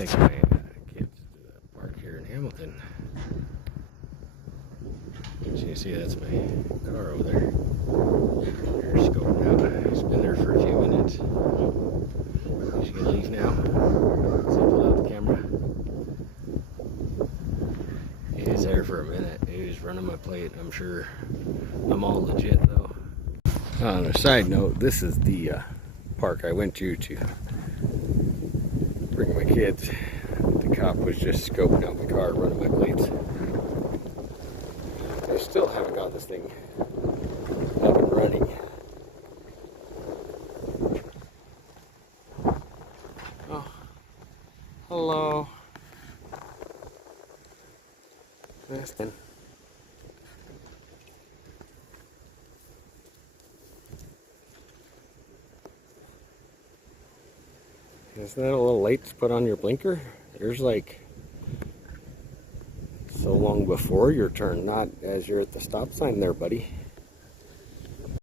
Take my kids to the park here in Hamilton. As you can see, that's my car over there. They're scoping out. It's been there for a few minutes. She's gonna leave now. Let's see, pull out the camera. He was there for a minute. He was running my plate. I'm sure I'm all legit though. On a side note, this is the park I went to bring my kids. The cop was just scoping out my car, running my plates. I still haven't got this thing up and running. Oh, hello. Neston. Isn't that a little late to put on your blinker? There's like so long before your turn, not as you're at the stop sign there, buddy.